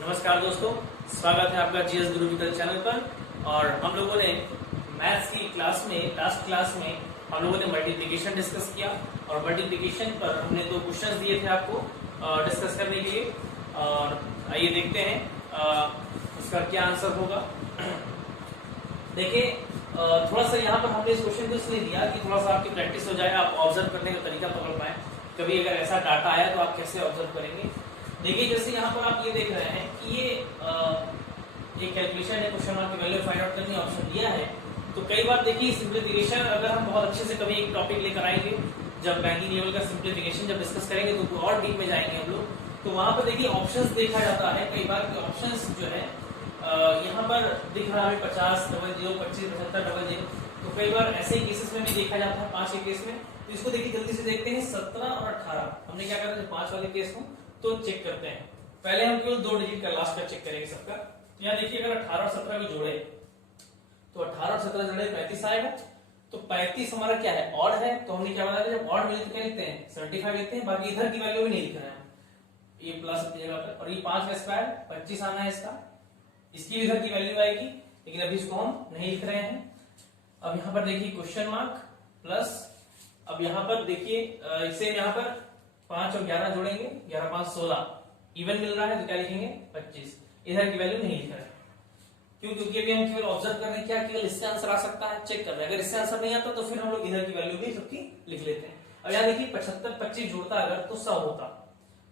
नमस्कार दोस्तों, स्वागत है आपका जीएस गुरु विकल चैनल पर। और हम लोगों ने मैथ्स की क्लास में लास्ट क्लास में हम लोगों ने मल्टीप्लिकेशन डिस्कस किया और मल्टीप्लिकेशन पर हमने 2 क्वेश्चंस दिए थे आपको डिस्कस करने के लिए। और आइए देखते हैं उसका क्या आंसर होगा। देखिए थोड़ा सा यहाँ पर हमने इस क्वेश्चन को इसलिए दिया कि थोड़ा सा आपकी प्रैक्टिस हो जाए, आप ऑब्जर्व करने का तरीका पकड़ पाए। कभी अगर ऐसा डाटा आया तो आप कैसे ऑब्जर्व करेंगे। देखिए जैसे यहाँ पर आप ये देख रहे हैं कि ये कैलकुलेशन है, क्वेश्चन मार्क की वैल्यू फाइंड आउट करनी ऑप्शन दिया है। तो कई बार देखिए सिंप्लीफिकेशन अगर हम बहुत अच्छे से कभी एक टॉपिक लेकर आएंगे, जब बैंकिंग लेवल का सिंप्लीफिकेशन जब डिस्कस करेंगे तो और डीप में जाएंगे हम लोग। तो वहां पर देखिए ऑप्शंस देखा जाता है कई बार कि ऑप्शंस जो है यहाँ पर दिख रहा है 50, 00, 25, 75, 00। तो कई बार ऐसे ही केसेस में भी देखा जाता है 5 के केस में। तो इसको देखिए जल्दी से देखते हैं 17 और 18। हमने क्या करा, 5 वाले केस को तो चेक करते हैं। पहले हम केवल 2 डिजिट का लास्ट का चेक करेंगे सबका। तो यहाँ देखिए अगर 18 और 17 को जोड़े तो 18 और 17 जोड़े 35 आएगा। तो 35 हमारा क्या है, ऑड है। तो हमने क्या बताया, जब ऑड मिले तो क्या लिखते हैं 75 लिखते हैं। बाकी इधर की वैल्यू भी नहीं लिख रहे हैं, ये प्लस अपनी जगह पर। और ये 5 का स्क्वायर 25 आना है इसका, इसकी भी इधर की वैल्यू आएगी, लेकिन अभी इसको हम नहीं लिख रहे हैं। अब यहाँ पर देखिए क्वेश्चन मार्क प्लस, अब यहाँ पर देखिए इसे यहाँ पर 5 और 11 जोड़ेंगे, 11 5 16 इवन मिल रहा है तो क्या लिखेंगे 25। इधर की वैल्यू नहीं लिख रहे हैं, क्यों? क्योंकि अभी हम केवल ऑब्जर्व कर रहे हैं, क्या केवल इससे आंसर आ सकता है, चेक कर रहे हैं। अगर इससे आंसर नहीं आता तो फिर हम लोग इधर की वैल्यू भी सबकी लिख लेते हैं। अब यहाँ देखिए 75 25 जुड़ता अगर तो 100 होता,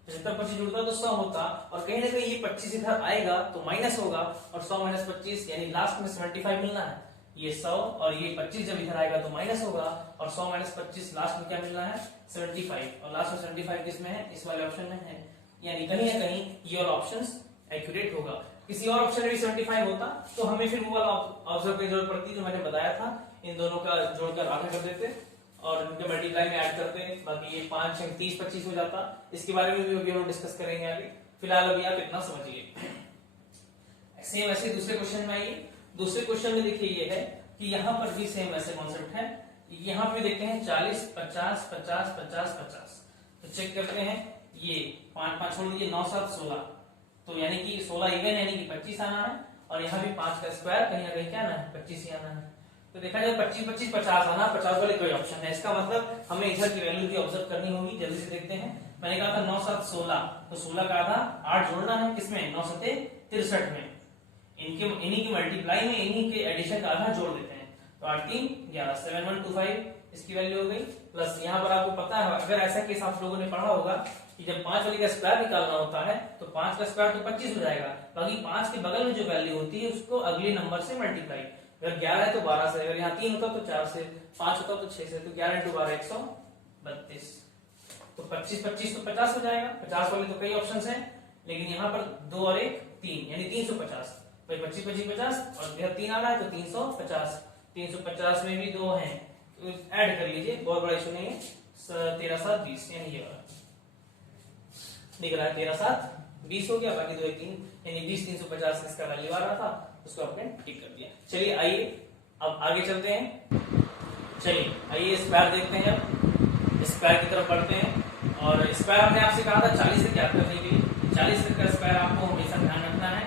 75 25 जुड़ता तो 100 होता। और कहीं ना कहीं ये 25 इधर आएगा तो माइनस होगा, और 100 माइनस 25 यानी लास्ट में 75 मिलना है। ये 100 और ये 25 जब इधर आएगा तो माइनस होगा, और 100 माइनस 25 लास्ट में क्या मिलना है 75। और लास्ट में 75 किसमें है, इस वाले ऑप्शन में है। यानी कहीं ना कहीं ये वाला ऑप्शन एक्यूरेट होगा। किसी और ऑप्शन में भी 75 होता तो हमें फिर वो वाला ऑब्जर्व करने की जरूरत पड़ती, जो मैंने बताया था। इन दोनों का जोड़कर आधा कर देते और इनके मल्टीप्लाई में ऐड करते हैं, बाकी ये 5 30 25 हो जाता। इसके बारे में भी अभी हम डिस्कस करेंगे आगे। फिलहाल अभी आप इतना समझिए। सेम ऐसे दूसरे क्वेश्चन में आइए। दूसरे क्वेश्चन में देखिए ये है कि यहाँ पर भी सेम ऐसे कॉन्सेप्ट है। यहाँ पे देखते हैं 40 50 50 50 50। तो चेक करते हैं, ये 5 5 छोड़ दीजिए, 9 7 16। तो यानी कि 16 इवन यानी कि 25 आना है। और यहाँ भी 5 का स्क्वायर कहीं ना कहीं क्या आना है 25 ही आना है। तो देखा जाए 25 25 50 आना, 50 वाले कोई ऑप्शन है। इसका मतलब हमें इधर की वैल्यू भी ऑब्जर्व करनी होगी। जल्दी से देखते हैं। मैंने कहा था 9 7 16, तो 16 का आधा 8 जोड़ना है किसमें 9 7 63 में। इन्हीं की मल्टीप्लाई में इन्हीं के एडिशन का आधा जोड़ देते हैं। तो 8 3 11 7125 इसकी वैल्यू हो गई। प्लस यहाँ पर आपको पता है, अगर ऐसा केस आप लोगों ने पढ़ा होगा कि जब 5 वाली का स्क्वायर निकालना होता है तो 5 का स्क्वायर तो 25 हो जाएगा, बाकी 5 के बगल में जो वैल्यू होती है उसको अगले नंबर से मल्टीप्लाई। अगर 11 है तो 12 से, अगर यहाँ 3 होता तो 4 से, 5 होता तो 6 से। तो 11 × 12 132। तो 25 25 तो 50 हो जाएगा। 50 वाले तो कई ऑप्शन है, लेकिन यहाँ पर 2 और 1 3 यानी 350। 25 25 50 और इधर 3 आ रहा है तो 350। 350 में भी 2 हैं तो ऐड कर लीजिए, बहुत बड़ा इशू नहीं है। 13 7 20 यानी ये वाला दिख रहा है, 13 7 20 हो गया। बाकी 2 1 3 यानी 20 350 इसका वैल्यू आ रहा था, उसको आपने ठीक कर दिया। चलिए आइए अब आगे चलते हैं। चलिए आइए स्क्वायर देखते हैं। अब स्क्वायर की तरफ बढ़ते हैं। और स्क्वायर हमने आपसे कहा था 40 से याद करने के लिए। 40 तक का स्क्वायर आपको हमेशा ध्यान रखना है।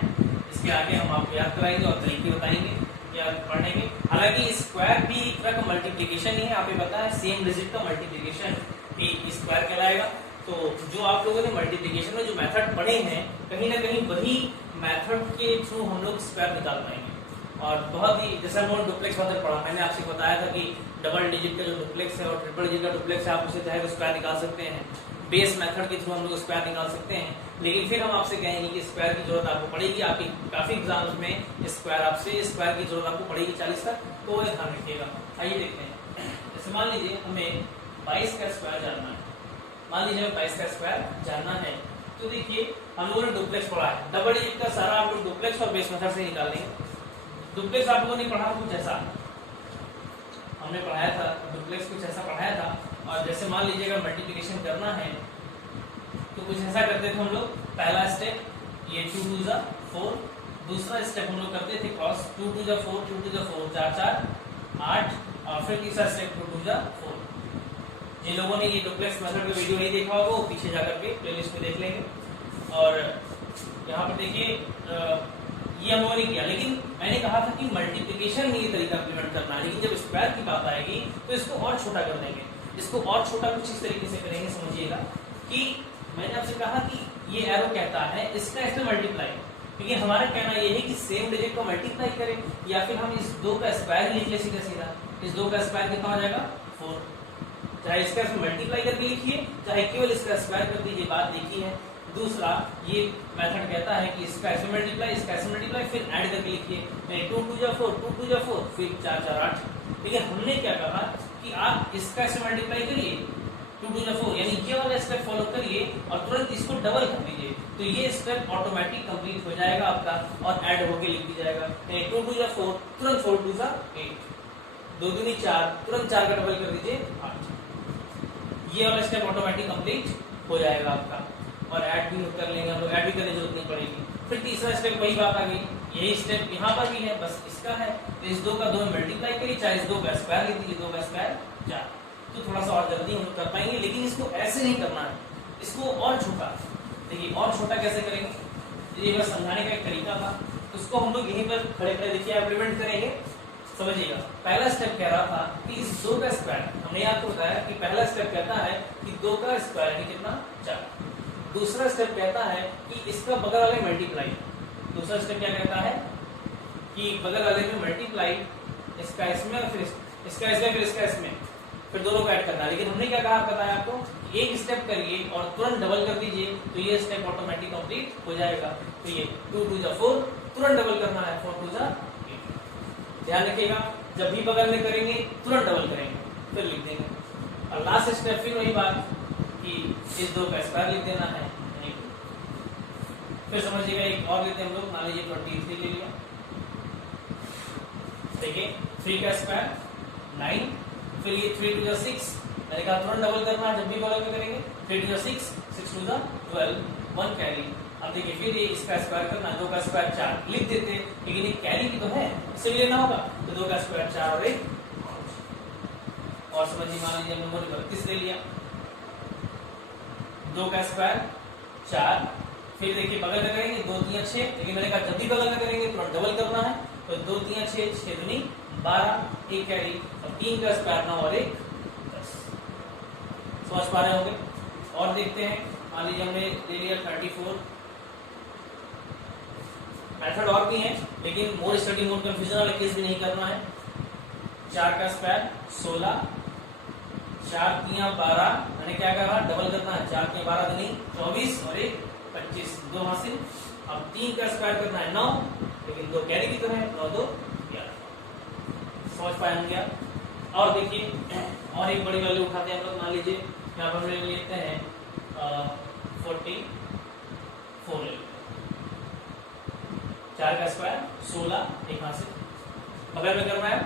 इसके आगे हम आपको याद कराएंगे और तरीके बताएंगे याद पढ़ने के। हालांकि स्क्वायर भी एक तरह का मल्टीप्लिकेशन ही है, आपको पता है। सेम डिजिट का मल्टीप्लिकेशन भी स्क्वायर कहलाएगा। तो जो आप लोगों ने मल्टीप्लिकेशन में जो मेथड पढ़े हैं, कहीं ना कहीं वही मेथड के थ्रू हम लोग स्क्वायर निकाल पाएंगे। और बहुत ही जैसा हम डुप्लेक्स मेथड पढ़ा, मैंने आपसे बताया था कि डबल डिजिट का जो डुप्लेक्स है और ट्रिपल डिजिट का डुप्लेक्स है, आप उसे चाहे स्क्वायर निकाल सकते हैं। बेस मेथड के थ्रू हम लोग स्क्वायर निकाल सकते हैं। लेकिन फिर हम आपसे कहेंगे कि स्क्वायर की जरूरत आपको पड़ेगी। आपकी काफी एग्जाम्स में स्क्वायर आपसे स्क्वायर की जरूरत आपको पड़ेगी 40 तक, तो वह ध्यान रखिएगा। आइए देखते हैं। जैसे मान लीजिए हमें 22 का स्क्वायर जानना है। मान लीजिए 22 का स्क्वायर जानना है, तो देखिए हम लोगों ने डुप्लेक्स पढ़ा है। डबल डिजिट का सारा आप लोग डुप्लेक्स और बेस मेथड से निकाल लेंगे। डुप्लेक्स आप लोगों ने पढ़ा कुछ ऐसा, हमने पढ़ाया था डुप्लेक्स कुछ ऐसा पढ़ाया था। और जैसे मान लीजिए अगर मल्टीप्लिकेशन करना है तो कुछ ऐसा करते थे हम लोग। पहला स्टेप ये 2 2 4। दूसरा स्टेप हम लोग करते थे क्रॉस 2 2 4 2 2 4 4 4 8। और फिर तीसरा स्टेप 2 2 4। जिन लोगों ने ये डुप्लेक्स मेथड का वीडियो नहीं देखा होगा वो पीछे जाकर के प्लेलिस्ट में देख लेंगे। और यहाँ पर देखिए ये हम लोगों ने किया, लेकिन मैंने कहा था कि मल्टीप्लिकेशन में ये तरीका इम्प्लीमेंट करना है, लेकिन जब स्क्वायर की बात आएगी तो इसको और छोटा कर देंगे। इसको और छोटा कुछ इस तरीके से करेंगे, समझिएगा कि मैंने आपसे कहा कि ये एरो कहता है इसका इसमें मल्टीप्लाई, लेकिन हमारा कहना ये है कि सेम डिजिट को मल्टीप्लाई करें, या फिर हम इस 2 का स्क्वायर लिख ले सीधा सीधा। इस 2 का स्क्वायर कितना हो जाएगा 4, चाहे इसका इसमें मल्टीप्लाई करके लिखिए चाहे केवल इसका स्क्वायर कर दीजिए, बात देखी है। दूसरा ये मेथड कहता है कि इसका ऐसे मल्टीप्लाई, इसका ऐसे मल्टीप्लाई, फिर ऐड करके लिखिए। 2 2 जा 4, 2 2 जा 4, फिर 4 4 8। लेकिन हमने क्या कहा कि आप इसका ऐसे मल्टीप्लाई करिए 2 2 जा 4, यानी ये वाला स्टेप फॉलो करिए और तुरंत इसको डबल कर दीजिए, तो ये स्टेप ऑटोमेटिक कंप्लीट हो जाएगा आपका और ऐड होके लिख दी जाएगा। 2 2 जा 4, तुरंत 4 2 जा 8, 2 दूनी 4, तुरंत 4 का डबल कर दीजिए 8। ये वाला स्टेप ऑटोमेटिक कंप्लीट हो जाएगा आपका, और ऐड भी कर लेंगे हम लोग, ऐड भी करने की जरूरत नहीं पड़ेगी। फिर तीसरा स्टेप वही बात आ गई, यही स्टेप यहाँ पर भी है, बस इसका है तो इस 2 का 2 में मल्टीप्लाई करिए, चाहे इस 2 का स्क्वायर लिख दीजिए, 2 का स्क्वायर 4, तो थोड़ा सा और जल्दी हम लोग कर पाएंगे। लेकिन इसको ऐसे नहीं करना है, इसको और छोटा, देखिए और छोटा कैसे करेंगे, ये बस समझाने का एक तरीका था, उसको हम लोग यहीं पर खड़े खड़े देखिए इम्प्लीमेंट करेंगे, समझिएगा। पहला स्टेप कह रहा था कि इस 2 का स्क्वायर, हमने आपको बताया कि पहला स्टेप कहता है कि 2 का स्क्वायर है कितना 4। दूसरा स्टेप कहता है कि इसका बगल वाले मल्टीप्लाई, दूसरा स्टेप क्या कहता है कि बगल वाले में मल्टीप्लाई, इसका इसमें फिर इसका इसमें फिर इसका इसमें, फिर दोनों को ऐड करना है। लेकिन हमने क्या कहा बताया आपको, एक स्टेप करिए और तुरंत डबल कर दीजिए, तो ये स्टेप ऑटोमेटिक कंप्लीट हो जाएगा। तो ये 2 2 जा 4, तुरंत डबल करना है, 4 2 जा 8। ध्यान रखिएगा, जब भी बगल में करेंगे तुरंत डबल करेंगे, फिर लिख देंगे। और लास्ट स्टेप फिर वही बात कि इस 2 का स्क्वायर लिख देना है। फिर समझिएगा एक और लेते हैं हम लोग, मान लीजिए 23 ले लिया, देखिए 3 का स्क्वायर 9, फिर ये 3 2 जा 6, मैंने कहा तुरंत डबल करना है जब भी बगल में करेंगे। 3 2 जा 6, 6 2 जा 12, 1 कैरी। अब देखिए फिर ये इसका स्क्वायर करना, 2 का स्क्वायर 4 लिख देते, लेकिन ये कैरी भी तो है, इसे भी लेना होगा, तो 2 का स्क्वायर 4 और 1 और समझिए, मान लीजिए हमने 32 ले लिया, 2 का स्क्वायर 4, फिर देखिए बगल में करेंगे 2 3 6, लेकिन मैंने कहा जब भी बगल में करेंगे तो डबल करना है, तो 2 3 6, 6 दूनी 12, 1 कैरी, और 3 का स्क्वायर 9 और 1 10। समझ पा रहे होंगे। और देखते हैं, मान लीजिए हमने ले लिया 34, मेथड और भी है, लेकिन मोर स्टडी मोर कंफ्यूजन वाला केस भी नहीं करना है। 4 का स्क्वायर 16, 4 3 12, मैंने क्या कहा डबल करना है, 4 3 12 दूनी 24 और 1 25, 2 हासिल। अब 3 का स्क्वायर करना है 9, लेकिन 2 कैरी की तरह है, 9 2 11। समझ पाए हम क्या। और देखिए और एक बड़ी वैल्यू उठाते हैं हम लोग, मान लीजिए यहाँ पर हम लेते हैं 44 ले, 4 का स्क्वायर 16, एक हासिल, बगल में करना है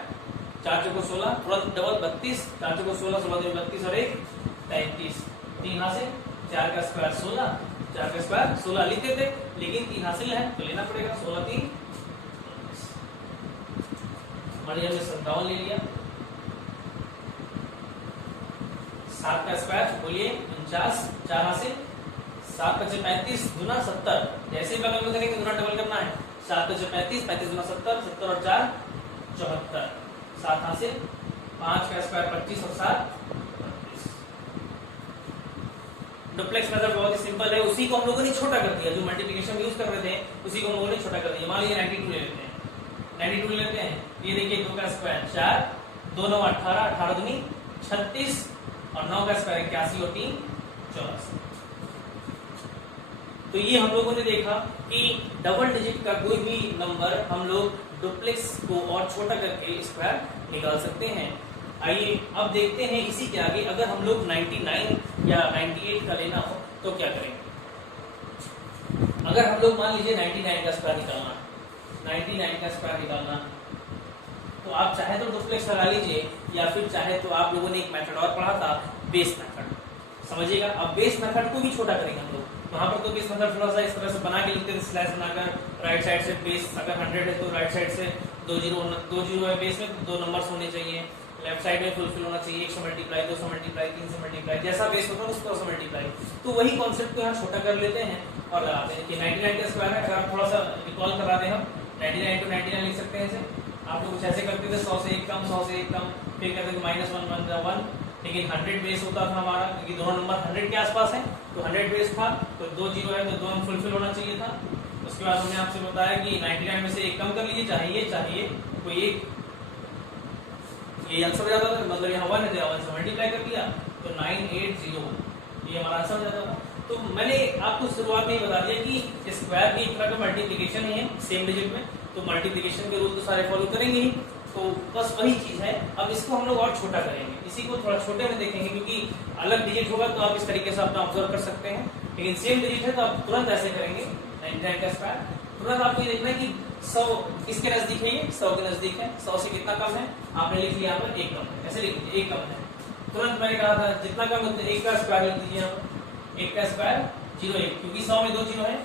4 चौको 16, तुरंत डबल 32, 4 चौको 16, 16 दूनी 32 और 1 33, 3 हासिल, 4 का स्क्वायर 16, 4 का स्क्वायर 16 लिखते थे, लेकिन 3 हासिल है तो लेना पड़ेगा, 16 3 हमने 57 ले लिया। 7 का स्क्वायर बोलिए 49, 4 हासिल, 7 5 35 दूना 70, जैसे बगल में करेंगे दूना डबल करना है, 7 5 35, 35 दूना 70, 70 और 4 74, 7 हासिल, 5 का स्क्वायर 25 और 7 32। डुप्लेक्स मेथड बहुत ही सिंपल है, उसी को हम लोगों ने छोटा कर दिया, जो मल्टीप्लिकेशन यूज कर रहे थे उसी को हम लोगों ने छोटा कर दिया। मान लीजिए 92 ले लेते हैं, 92 लेते हैं, ये देखिए 2 का स्क्वायर 4, 2 9 18, 18 दूनी 36 और 9 का स्क्वायर 81 और 3 84। तो ये हम लोगों ने देखा कि डबल डिजिट का कोई भी नंबर हम लोग डुप्लेक्स को और छोटा करके स्क्वायर निकाल सकते हैं। आइए अब देखते हैं इसी के आगे, अगर हम लोग 99 या 98 का लेना हो तो क्या करेंगे। अगर हम लोग मान लीजिए 99 का स्क्वायर निकालना, 99 का स्क्वायर निकालना, तो आप चाहे तो डुप्लेक्स लगा लीजिए, या फिर चाहे तो आप लोगों ने एक मेथड और पढ़ा था, बेस मेथड, समझिएगा। अब बेस मेथड को भी छोटा करेंगे हम लोग, वहां पर तो बेस मेथड थोड़ा सा इस तरह से बना के लिखते थे, स्लैश बनाकर राइट साइड से बेस, अगर 100 है तो राइट साइड से 2 जीरो है बेस में, 2 नंबर्स होने चाहिए, लेफ्ट साइड में फुलफिल होना चाहिए, 1 से मल्टीप्लाई, 2 से मल्टीप्लाई, 3 से मल्टीप्लाई, जैसा बेस होता है उसको से मल्टीप्लाई। तो वही कॉन्सेप्ट को यहाँ छोटा कर लेते हैं और लगाते हैं कि 99 का स्क्वायर है। अगर आप थोड़ा सा रिकॉल करा दें, हम 99 × 99 लिख सकते हैं इसे। आप लोग कुछ ऐसे करते थे 100 से 1 कम, 100 से 1 कम, फिर कहते थे -1 1 1, लेकिन 100 बेस होता था हमारा, क्योंकि दोनों नंबर 100 के आसपास है, तो 100 बेस था, तो 2 जीरो है तो 2 अंक फुलफिल होना चाहिए था। उसके बाद हमने आपसे बताया कि 99 में से 1 कम कर लीजिए, चाहिए कोई एक, ये आंसर हो जाता था, मतलब यहाँ 1 है तो 1 से मल्टीप्लाई कर दिया तो 9801, ये हमारा आंसर हो जाता था। तो मैंने आपको शुरुआत में ही बता दिया कि स्क्वायर भी एक तरह का मल्टीप्लिकेशन ही है सेम डिजिट में, तो मल्टीप्लिकेशन के रूल तो सारे फॉलो करेंगे ही, तो बस वही चीज है। अब इसको हम लोग और छोटा करेंगे, इसी को थोड़ा छोटे में देखेंगे, क्योंकि अलग डिजिट होगा तो आप इस तरीके से अपना ऑब्जर्व कर सकते हैं, लेकिन सेम डिजिट है तो आप तुरंत ऐसे करेंगे 99 का स्क्वायर। तुरंत आपको ये देखना है कि 100 किसके नजदीक है, ये 100 के नजदीक है, 100 से कितना कम है, आपने लिख लिया यहाँ पर 1 कम है, ऐसे लिख लीजिए 1 कम है। तुरंत मैंने कहा था जितना कम उतना 1 का स्क्वायर लिख दीजिए, यहाँ पर 1 का स्क्वायर 01, क्योंकि 100 में 2 जीरो है,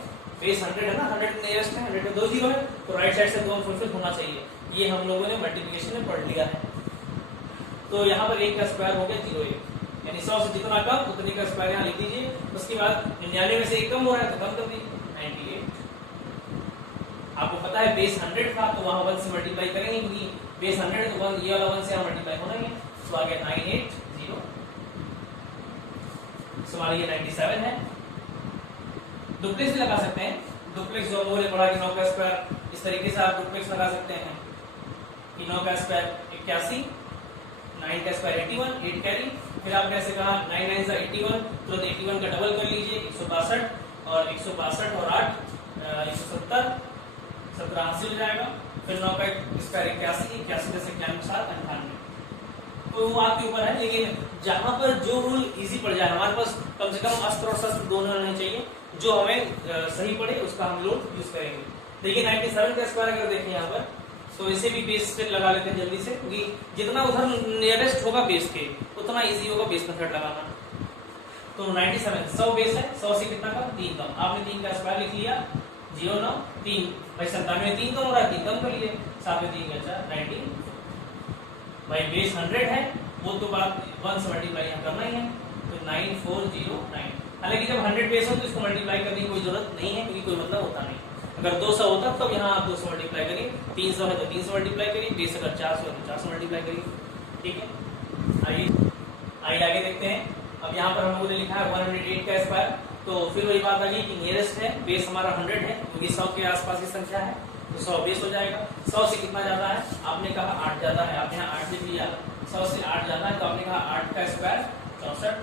बेस 100 है ना, 100 नियरेस्ट है, 100 में 2 जीरो है, तो राइट साइड से 2 फुलफिल होना चाहिए। ये हम लोगों ने मल्टीप्लिकेशन में पढ़ लिया है। तो यहाँ पर 1 का स्क्वायर हो गया 01, यानी 100 से जितना कम उतने का स्क्वायर यहाँ लिख दीजिए। उसके बाद 99 में से 1 कम हो रहा है तो कम कर दीजिए 98। आपको पता है बेस 100 था तो वहां 1 से मल्टीप्लाई करेंगे, क्योंकि बेस 100 है तो 1 ये वाला 1 से यहाँ मल्टीप्लाई होना ही है, तो आ गया 980। सवाल ये 97 है। डुप्लेक्स भी लगा सकते हैं, डुप्लेक्स जो हमने पढ़ा कि 9 का स्क्वायर, इस तरीके से आप डुप्लेक्स लगा सकते हैं कि 9 का स्क्वायर 81, 9 का स्क्वायर 81, 8 कैरी, फिर आपने ऐसे कहा 9 9 से 81, तुरंत 81 का डबल कर लीजिए 162, और 162 और 8 170, 17 80 हो जाएगा। फिर 9 का स्क्वायर 81, 81 से 91 98, तो वो आपके ऊपर है, लेकिन जहां पर जो रूल इजी पड़ जाए, हमारे पास कम से कम अस्त्र और शस्त्र दोनों रहने चाहिए, जो हमें सही पड़े उसका हम लोग यूज करेंगे। देखिए 97 का स्क्वायर अगर देखें यहाँ पर, तो इसे भी बेस से लगा लेते हैं जल्दी से, क्योंकि जितना उधर नियरेस्ट होगा बेस के उतना इजी होगा बेस मेथड लगाना। तो 97 100 बेस है, 100 से कितना कम 3 कम, आपने 3 का स्क्वायर लिख लिया 09 3, भाई 97 में 3 कम हो रहा है 3 कम कर लिए, 7 में 3 बचा 19। भाई बेस 100 है, वो तो बात 1 से मल्टीप्लाई यहाँ करना ही है, तो 9409। हालांकि जब 100 बेस हो तो इसको मल्टीप्लाई करने की कोई जरूरत नहीं है, क्योंकि कोई मतलब होता नहीं। अगर 200 होता तब यहाँ आप 200 मल्टीप्लाई करिए, 300 है तो 300 मल्टीप्लाई करिए, बेस अगर 400 है तो 400 मल्टीप्लाई करिए, ठीक है। आइए आगे देखते हैं। अब यहाँ पर हम लोगों ने लिखा है 108 का स्क्वायर, तो फिर वही बात आ गई कि नियरेस्ट है, बेस हमारा 100 है, क्योंकि 100 के आसपास की संख्या है, तो 100 बेस हो जाएगा। 100 से कितना ज्यादा है, आपने कहा 8 ज्यादा है, आपने यहाँ 8 लिख लिया, 100 से 8 ज्यादा है तो आपने कहा 8 का स्क्वायर 64,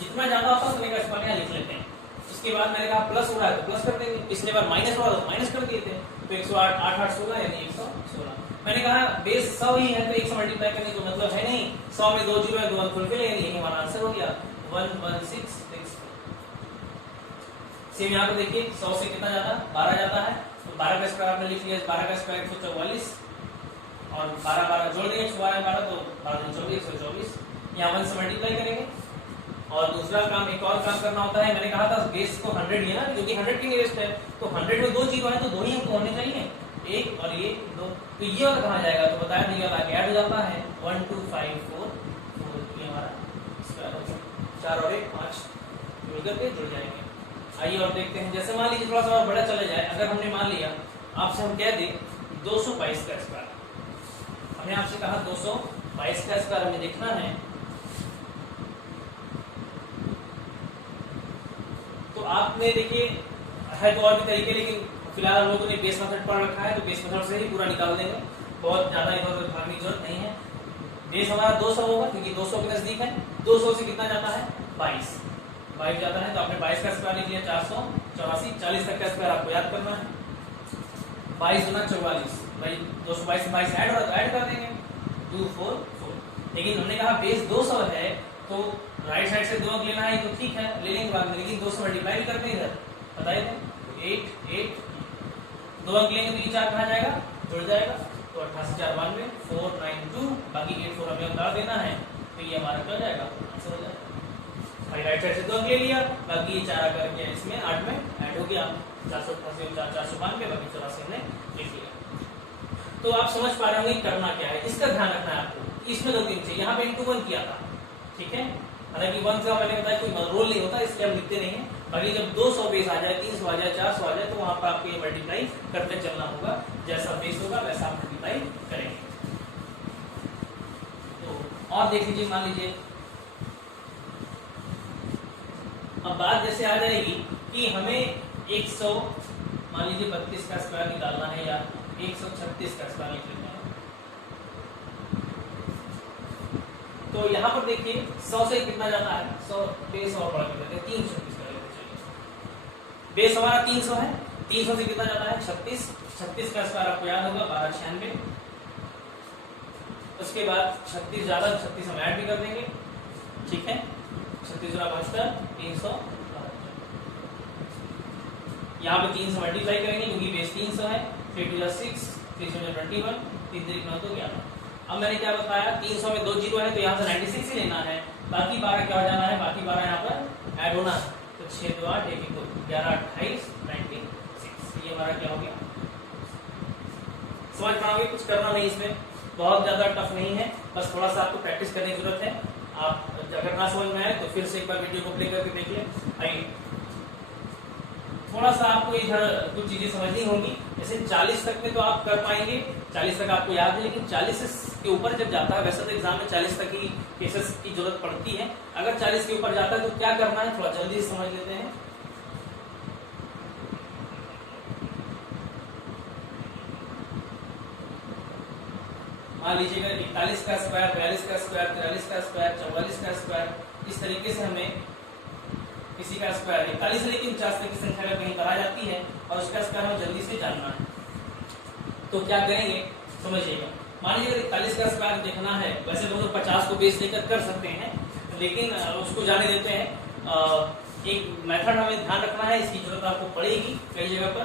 जितना ज्यादा होता है उतने का स्क्वायर यहाँ लिख लेते हैं। उसके बाद मैंने कहा प्लस हो रहा है तो प्लस कर देंगे, पिछले बार माइनस हो रहा था तो माइनस कर दिए थे, तो 108 8 8 16 यानी 116। मैंने कहा बेस 100 ही है तो 1 से मल्टीप्लाई करने का मतलब है नहीं, 100 में 2 जीरो है, 2 फुलफिल है, यही हमारा आंसर हो गया 11664। सेम यहाँ पे देखिए 100 से कितना ज्यादा 12 ज्यादा है, तो 12 का स्क्वायर आपने लिख लिया, 12 का स्क्वायर 144, और 12 12 जोड़ देंगे 12 तो 12 24 124, यहाँ 1 से मल्टीप्लाई करेंगे। और दूसरा काम, एक और काम करना होता है, मैंने कहा था बेस को 100 ही है ना, क्योंकि 100 की नियरेस्ट है, तो 100 में 2 जीरो है तो 2 ही अंक होने चाहिए, 1 और ये 2, तो ये वाला कहाँ जाएगा, तो बताया नहीं वाला ऐड हो जाता है 1 2 5 4 4, ये हमारा स्क्वायर हो गया, 4 और 1 5 जुड़ करके जुड़ जाएंगे। आइए और देखते हैं, जैसे मान लीजिए थोड़ा सा और बड़ा चला जाए, अगर हमने मान लिया आपसे हम कह दें 222 का स्क्वायर, हमने आपसे कहा 222 का स्क्वायर हमें देखना है, तो आपने देखिए है तो और भी तरीके, लेकिन फिलहाल हम लोगों ने बेस मेथड पढ़ रखा है तो बेस मेथड से ही पूरा निकाल देंगे, बहुत ज्यादा इधर उधर भागने की जरूरत नहीं है। बेस हमारा 200 होगा क्योंकि 200 के नजदीक है, 200 से कितना जाता है 22 जाता है, तो आपने 22 का स्क्वायर लिख लिया 484, 40 तक का स्क्वायर आपको याद करना है, 22 गुना 44, भाई 222 से 22 ऐड हो रहा है तो ऐड कर देंगे 244। लेकिन हमने कहा बेस 200 है तो राइट साइड से 2 अंक लेना है तो ठीक है ले लेंगे बाद में, लेकिन 2 से मल्टीप्लाई भी करते हैं इधर, बताइए थे 8 8, 2 अंक लेंगे तो ये 4 कहाँ जाएगा, जुड़ जाएगा, तो 88 4 92 492, बाकी 84 हमें उतार देना है, तो ये हमारा क्या जाएगा, आंसर हो जाएगा। भाई राइट साइड से 2 अंक ले लिया, बाकी ये 4 करके इसमें 8 में ऐड हो गया, 488 492, बाकी 84 हमने लिख लिया। तो आप समझ पा रहे होंगे करना क्या है। इसका ध्यान रखना है आपको, इसमें गलती नहीं चाहिए। यहाँ पे इंटू 1 किया था, ठीक है, हालांकि 1 से मैंने बताया कोई रोल नहीं होता, इसलिए हम लिखते नहीं है। बाकी जब 200 बेस आ जाए, 300 आ जाए, 400 आ जाए, तो वहां पर आपको ये मल्टीप्लाई करते चलना होगा। जैसा बेस होगा वैसा आप मल्टीप्लाई करेंगे। तो और देख लीजिए, मान लीजिए अब बात जैसे आ जाएगी कि हमें 100 मान लीजिए 32 का स्क्वायर निकालना है या 136 का स्क्वायर निकालना है। तो यहाँ पर देखिए 100 से कितना जाता है, 100 बेस और बड़ा कर देते हैं, 336 कर लेते हैं। बेस हमारा 300 है, 300 से कितना जाता है 36, 36 का स्क्वायर आपको याद होगा 1296। उसके बाद 36 ज्यादा, 36 हम ऐड भी कर देंगे, ठीक है, 36 72 300। यहाँ पे 3 से मल्टीप्लाई करेंगे क्योंकि बेस 300 है, 3 2 6, 3 7 21, 3 3 9 तो 11। अब मैंने क्या बताया, 300 में 2 जीरो है तो यहाँ से 96 ही लेना है, बाकी 12 क्या हो जाना है, बाकी 12 यहाँ पर ऐड होना है। तो 6 2 8 1 2 11 28 96, ये हमारा क्या हो गया। समझ पाओगे, कुछ करना नहीं, इसमें बहुत ज्यादा टफ नहीं है, बस थोड़ा सा आपको प्रैक्टिस करने की जरूरत है। आप अगर ना समझ में आए तो फिर से एक बार वीडियो को प्ले करके देख ले। आइए, थोड़ा सा आपको इधर कुछ चीजें समझनी होंगी। जैसे 40 तक में तो आप कर पाएंगे, 40 तक आपको याद है, लेकिन 40 के ऊपर जब जाता है, वैसे तो एग्जाम में 40 तक ही केसेस की जरूरत पड़ती है। अगर 40 के ऊपर जाता है तो क्या करना है, थोड़ा जल्दी समझ लेते हैं। मान लीजिएगा 41 का स्क्वायर, 42 का स्क्वायर, 43 का स्क्वायर, 44 का स्क्वायर, इस तरीके से हमें किसी का स्क्वायर 41 लेकिन 50 तक की संख्या अगर कहीं पर आ जाती है और उसका स्क्वायर हमें जल्दी से जानना है, तो क्या करेंगे समझिएगा। मान लीजिए 41 का स्क्वायर देखना है, वैसे तो 50 को बेस लेकर कर सकते हैं, लेकिन उसको जाने देते हैं। एक मेथड हमें ध्यान रखना है, इसकी जरूरत आपको पड़ेगी कई जगह पर।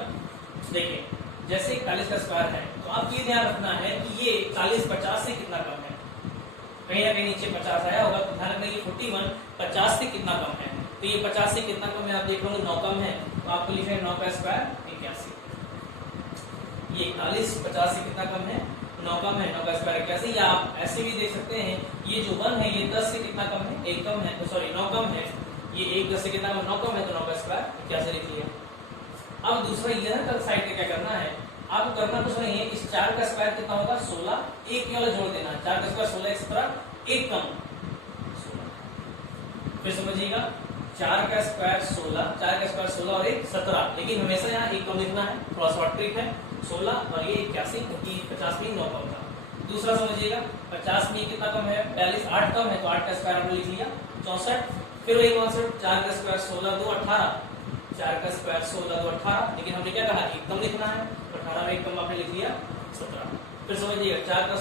देखिए, जैसे 41 का स्क्वायर है तो आप ये ध्यान रखना है कि ये 40 50 से कितना कम है। कहीं ना कहीं नीचे 50 आया होगा तो ध्यान रखना ये 41 50 से कितना कम है। तो ये 50 से कितना कम है, आप देख लो 9 कम है, तो आपको लिखना है 9 का स्क्वायर 81। ये 41 50 से कितना कम है, 9 कम है, 9 का स्क्वायर 81। या आप ऐसे भी देख सकते हैं, ये जो 1 है ये 10 से कितना कम है, 1 कम है, तो सॉरी 9 कम है, ये 1 10 से कितना कम, 9 कम है, तो 9 का स्क्वायर 81 लिख लिया। अब दूसरा इधर साइड पे क्या करना है, आपको करना कुछ नहीं है, इस 4 का स्क्वायर कितना होगा 16, एक वाला जोड़ देना, 4 का स्क्वायर 16 17 1 कम 16। फिर समझिएगा 4 का स्क्वायर 16, 4 का स्क्वायर 16 और 1 17, लेकिन हमेशा यहाँ 1 कम लिखना है, थोड़ा शॉर्ट ट्रिक है। 16 और ये 81 क्योंकि 50 में 9 कम था। दूसरा समझिएगा 50 में कितना कम है, 42 8 कम है, तो 8 का स्क्वायर हमने लिख लिया 64। फिर वही कॉन्सेप्ट, 4 का स्क्वायर 16 2 18, 4 का स्क्वायर 16 2 18, लेकिन हमने क्या कहा एक कम लिखना है, 18 में 1 कम आपने लिख लिया 17। फिर समझिएगा 4 का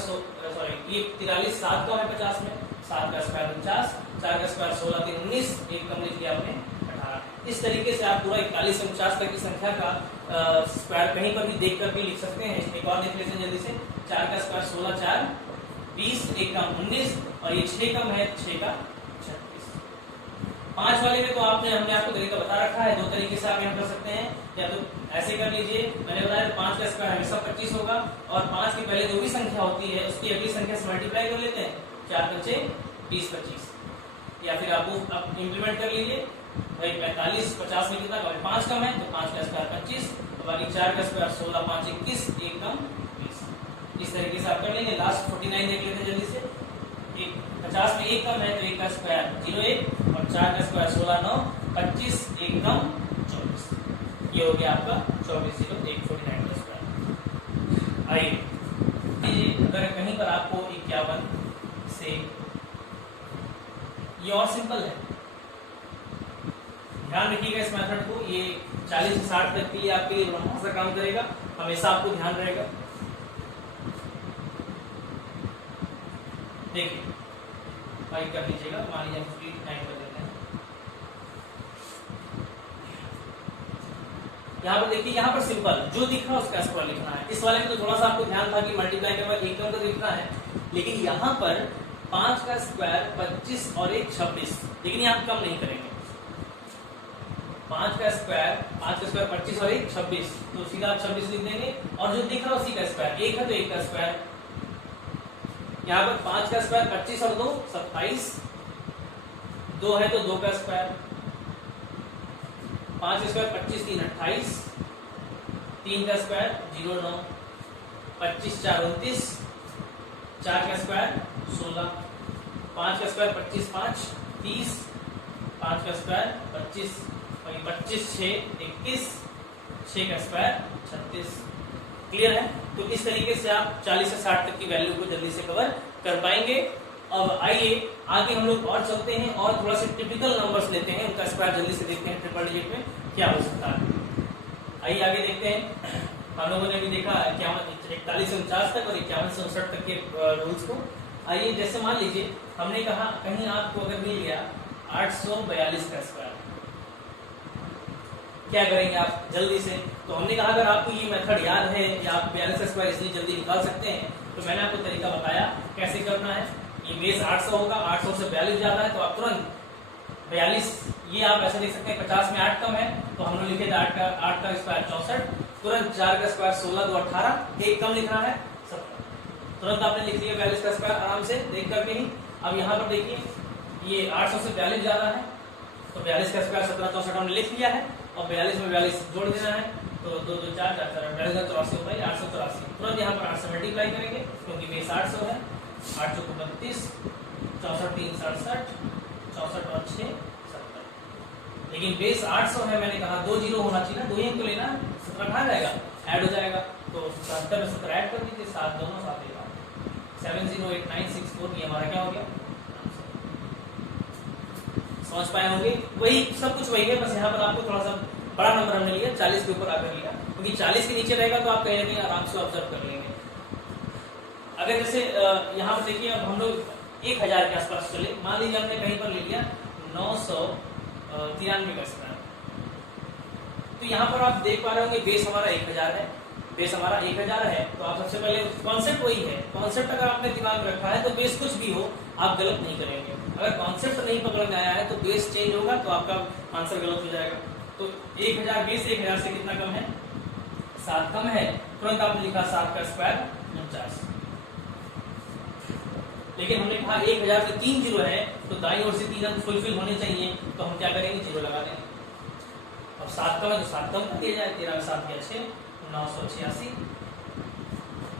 सॉरी ये 43 7 कम है 50 में, 7 का स्क्वायर 49, 4 का स्क्वायर 16 3 19, 1 कम लिख लिया आपने 18। इस तरीके से आप पूरा 41 से 50 तक की संख्या का स्क्वायर कहीं पर भी देख कर भी लिख सकते हैं। एक और देख लेते हैं जल्दी से, 4 का स्क्वायर 16 4 20, 1 कम 19, और ये 6 कम है, 6 का 36। 5 वाले में तो हमने आपको तरीका बता रखा है, 2 तरीके से आप यहाँ कर सकते हैं। या तो ऐसे कर लीजिए, मैंने बताया 5 का स्क्वायर हमेशा 25 होगा, और 5 के पहले जो भी संख्या होती है उसकी अगली संख्या से मल्टीप्लाई कर लेते हैं, 4 5 20 25। या फिर आप इम्प्लीमेंट कर लीजिए, भाई 45 50 में कितना कम है, 5 कम है, तो 5 का स्क्वायर 25, और बाकी 4 का स्क्वायर 16 5 21, 1 कम 20। इस तरीके से आप कर लेंगे। लास्ट 49 देख लेते हैं जल्दी से, 50 में 1 कम है तो 1 का स्क्वायर 01, और 4 का स्क्वायर 16 9 25, 1 कम 24। ये हो गया आपका 24 0 1 49 का स्क्वायर। आइए, अगर कहीं पर आपको 51 से, ये और सिंपल है, ध्यान रखिएगा इस मेथड को, ये 40 से 60 तक के लिए आपके लिए ब्रह्मास्त्र सा काम करेगा, हमेशा आपको ध्यान रहेगा। देखिए फाइल कर लीजिएगा, मान लीजिए 59 कर देते हैं। यहाँ पर देखिए, यहाँ पर सिंपल जो दिख रहा है उसका स्क्वायर लिखना है। इस वाले में तो थोड़ा सा आपको ध्यान था कि मल्टीप्लाई के बाद 1 कम तो लिखना है, लेकिन यहाँ पर 5 का स्क्वायर 25 और 1 26, लेकिन यहाँ कम नहीं करेंगे। 5 का स्क्वायर 25 और 1 26, तो सीधा आप 26 लिख देंगे और जो दिख रहा है उसी का स्क्वायर, 1 है तो 1 का स्क्वायर, यहाँ पर 5 का स्क्वायर 25 और 2 27, 2 है तो 2 का स्क्वायर, 5 का स्क्वायर 25 3 28, 3 का स्क्वायर 0 9, 25 4 29, 4 का स्क्वायर 16, 5 का स्क्वायर 25 5 30, 5 का स्क्वायर 25 25 6 21, 6 का स्क्वायर 36। क्लियर है? तो इस तरीके से आप 40 से 60 तक की वैल्यू को जल्दी से कवर कर पाएंगे। अब आइए आगे हम लोग और चलते हैं और थोड़ा सा टिपिकल नंबर्स लेते हैं, उनका स्क्वायर जल्दी से देखते हैं ट्रिपल डिजिट में क्या हो सकता है। आइए आगे देखते हैं। हम लोगों ने भी देखा 41 से 49 तक और 51 से 59 तक के रूल्स को। आइए जैसे मान लीजिए हमने कहा कहीं आपको अगर मिल गया 842 का स्क्वायर, क्या करेंगे आप जल्दी से? तो हमने कहा अगर आपको ये मेथड याद है या आप 42 का स्क्वायर इसलिए जल्दी निकाल सकते हैं, तो मैंने आपको तरीका बताया कैसे करना है। ये बेस 800 होगा, 800 से 42 ज्यादा है तो आप तुरंत 42, ये आप ऐसे देख सकते हैं 50 में 8 कम है तो हम लोग लिखे थे 8 का स्क्वायर 64, तुरंत 4 का स्क्वायर 16 तो 18, एक कम लिखना है 17, तुरंत आपने लिख लिया 42 का स्क्वायर आराम से देख करके ही। अब यहाँ पर देखिए ये 800 से 42 ज्यादा है तो 42 का स्क्वायर 17 64 हमने लिख लिया है और 42 में 42 जोड़ देना है तो 2 2 4 4 4 42 84 होता है 884। तुरंत यहाँ पर 8 से मल्टीप्लाई करेंगे क्योंकि बेस 800 है, 8 को 32, 64 3 67, 64 और 6 70। लेकिन बेस 800 है, मैंने कहा 2 जीरो होना चाहिए ना, 2 ही को लेना, 17 कहाँ जाएगा ऐड हो जाएगा तो 70 में 70 ऐड कर दीजिए, 7 दोनों साथ 708964, ये हमारा क्या हो गया? समझ पाए होंगे? वही सब कुछ वही है, बस यहाँ पर आपको थोड़ा सा बड़ा नंबर हमने लिया, 40 के ऊपर आकर लिया, क्योंकि 40 के नीचे रहेगा तो आप कहीं ना कहीं आराम से ऑब्जर्व कर लेंगे। अगर जैसे यहाँ पर देखिए अब हम लोग 1000 के आसपास चले, मान लीजिए हमने कहीं पर ले लिया 993 का स्क्वायर, तो यहाँ पर आप देख पा रहे होंगे बेस हमारा 1000 है, बेस हमारा 1000 है तो आप सबसे पहले कॉन्सेप्ट वही है, कॉन्सेप्ट अगर आपने दिमाग में रखा है तो बेस कुछ भी हो आप गलत नहीं करेंगे। अगर कॉन्सेप्ट नहीं पकड़ में आया है तो बेस चेंज होगा तो आपका आंसर गलत हो जाएगा। तो 1000 बेस 1000 से कितना कम है? 7 कम है, तुरंत आपने लिखा 7 का स्क्वायर 49। लेकिन हमने कहा 1000 से 3 जीरो है तो दाईं ओर से 3 अंक फुलफिल होने चाहिए, तो हम क्या करेंगे? जीरो लगा देंगे। अब 7 कम है तो 7 कम कर दिया जाए, 13 7 या 6 986।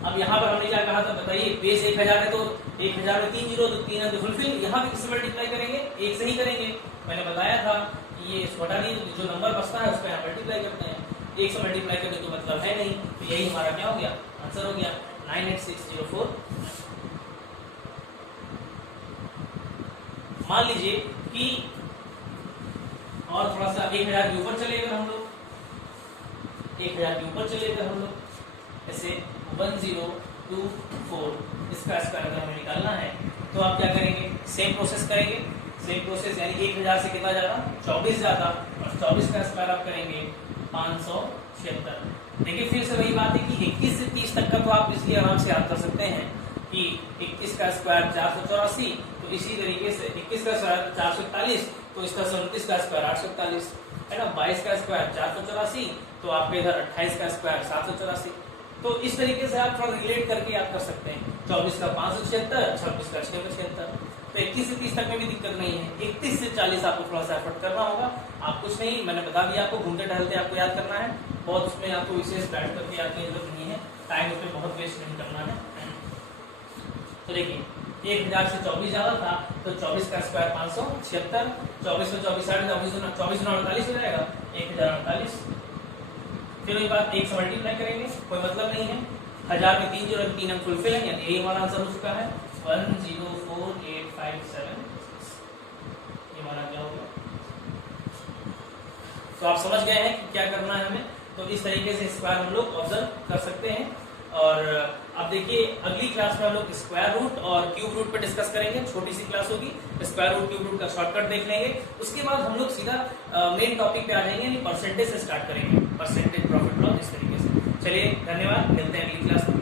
अब यहाँ पर हमने क्या कहा था बताइए, बेस 1000 है तो 1000 में 3 जीरो तो 3 अंक फुलफिल, यहाँ भी किससे मल्टीप्लाई करेंगे? 1 से ही करेंगे। मैंने बताया था ये छोटा नहीं, जो नंबर बचता है उस पर यहाँ मल्टीप्लाई करते हैं, 1 से मल्टीप्लाई करने तो मतलब है नहीं, तो यही हमारा क्या हो गया? आंसर हो गया 98604। मान लीजिए कि और थोड़ा सा 1000 के ऊपर चले गए हम लोग, 1000 के ऊपर चले गए हम लोग, ऐसे 1024 इसका स्क्वायर अगर हमें निकालना है तो आप क्या करेंगे? सेम प्रोसेस करेंगे, सेम प्रोसेस यानी 1000 से कितना ज्यादा? 24 ज्यादा, और 24 का स्क्वायर आप करेंगे 576। देखिए फिर से वही बात है कि 21 से 30 तक का तो आप इसलिए आराम से याद कर सकते हैं कि 21 का स्क्वायर 484, तो इसी तरीके से 21 का स्क्वायर 441, तो इसका 29 का स्क्वायर 841 है ना, 22 का स्क्वायर 484, तो आपके इधर 28 का स्क्वायर 784। तो इस तरीके से आप थोड़ा रिलेट करके याद कर सकते हैं। 24 का 576, 26 का 675, तो 21 से 30 तक में भी दिक्कत नहीं है। 31 से 40 आपको थोड़ा सा एफर्ट करना होगा, आप कुछ नहीं, मैंने बता दिया आपको, घूमते टहलते आपको याद करना है, बहुत उसमें आपको विशेष बैठ करके याद करने की जरूरत नहीं है, टाइम उसमें बहुत वेस्ट नहीं करना है। तो देखिए 1000 से 24 ज्यादा था तो 24 का स्क्वायर 576, 24 में 24 24 48 हो जाएगा 1048। फिर वही बात 1 से मल्टीप्लाई करेंगे, कोई मतलब नहीं है, 1000 में 3 जीरो 3 अंक फुलफिल है, यानी यही हमारा आंसर हो चुका है 104857। ये हमारा क्या हो गया? तो आप समझ गए हैं कि क्या करना है हमें। तो इस तरीके से स्क्वायर हम लोग ऑब्जर्व कर सकते हैं। और अब देखिए अगली क्लास में हम लोग स्क्वायर रूट और क्यूब रूट पे डिस्कस करेंगे, छोटी सी क्लास होगी, स्क्वायर रूट क्यूब रूट का शॉर्टकट देख लेंगे, उसके बाद हम लोग सीधा मेन टॉपिक पे आ जाएंगे, यानी परसेंटेज से स्टार्ट करेंगे, परसेंटेज प्रॉफिट लॉस, इस तरीके से। चलिए धन्यवाद, मिलते हैं अगली क्लास में।